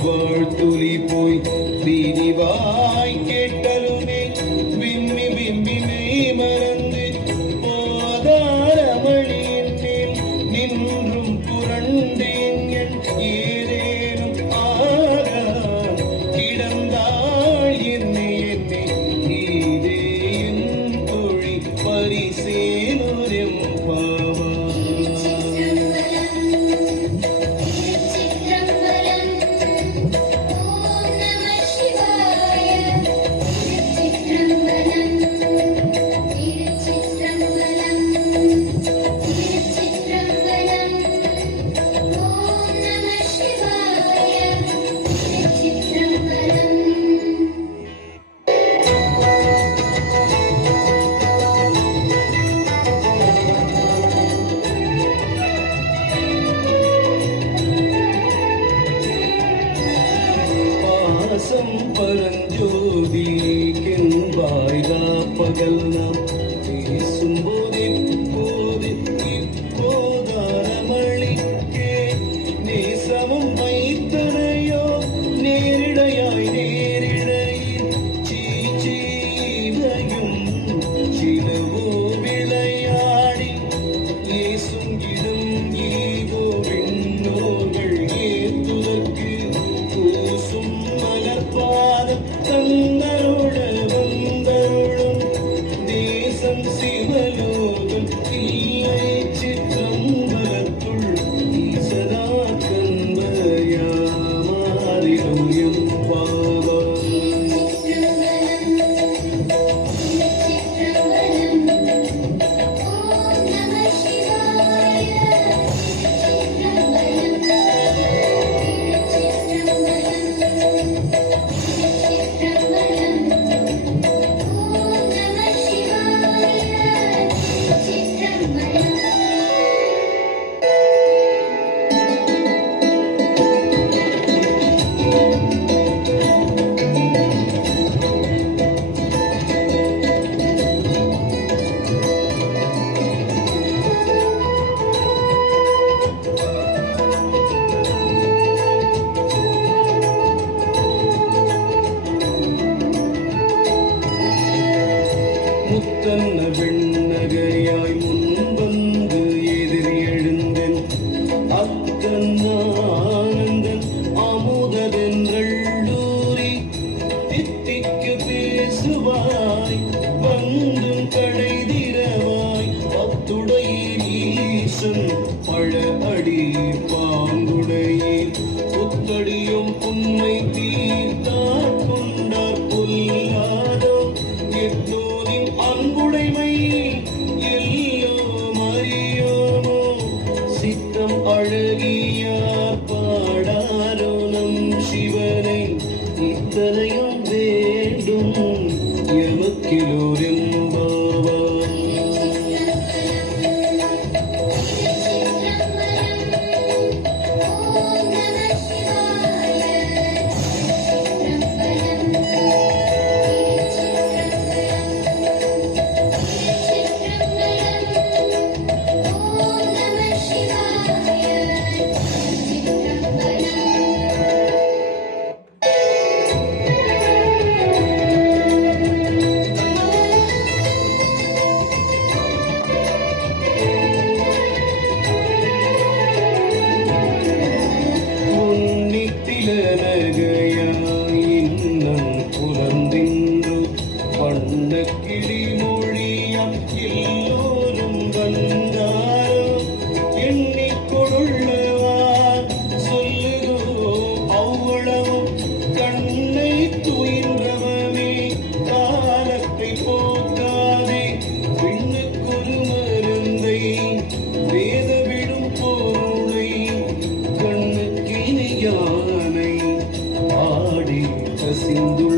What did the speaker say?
வாழ்த்துளி போய் வீதிவாய் கேட்டலுமே விம்மி விம்மி மெய் மறந்து போதாரமணியின் மேல் நின்றும் புரண்டேன் என் ஏதேனும் ஆக கிடந்தாள் என்னை என்னை நீதே என் தோழி பரிசேனுரம் பாவா பரஞ்சோதி கென்பாய் பகல் நாம் பேசும்போது இப்போதாரமளிக்கே நேசமும் வைத்தனையோ நேரிடையாய் நேரிடையில் சீச்சீவையும் சிலவோ விளையாடி ஏசும் இடம் ஈகோ விண்ணோர்கள் ஏத்துதற்கு கூசும் மலர்பாதம் தந்தருள வந்தருளும் தேசம் சிவலோகம் இல்லை சிற்றம்பலத்துள் ஈசதா கண்பயாமாரிலும் எம் பாவா முத்தன்ன வெண்ணகையாய் முன்வந்து எதிர் எழுந்தன் அத்தன்னானந்தன் அமுதென்றள்ளூரி தித்திக்கு பேசுவாய் வந்தும் கடைதிரவாய் அத்துடையீர் ஈசன் பழ அடி பாங்குடையீர் புத்தடியும் புன்மை தீர்த்தார் கொண்டார் புல்லாதோ எத்தோதின் அன்புடைமை எல்லோ மறியோமோ சித்தம் அழகியார் பாடாரோ நம் சிவனை இத்தனையும் வேண்டும் எமக்கிலோரும் பாவா கிளிமொழியாம் எல்லோரும் வந்தாரோ எண்ணிக்கொள்ளுவார் சொல்லுகோ அவ்வளவும் கண்ணை துயின்றவமே காலத்தை போக்காதே பெண்ணுக்கொரு மருந்தை வேதவிடும் பொருளை கண்ணுக்கினியானை ஆடி கசிந்து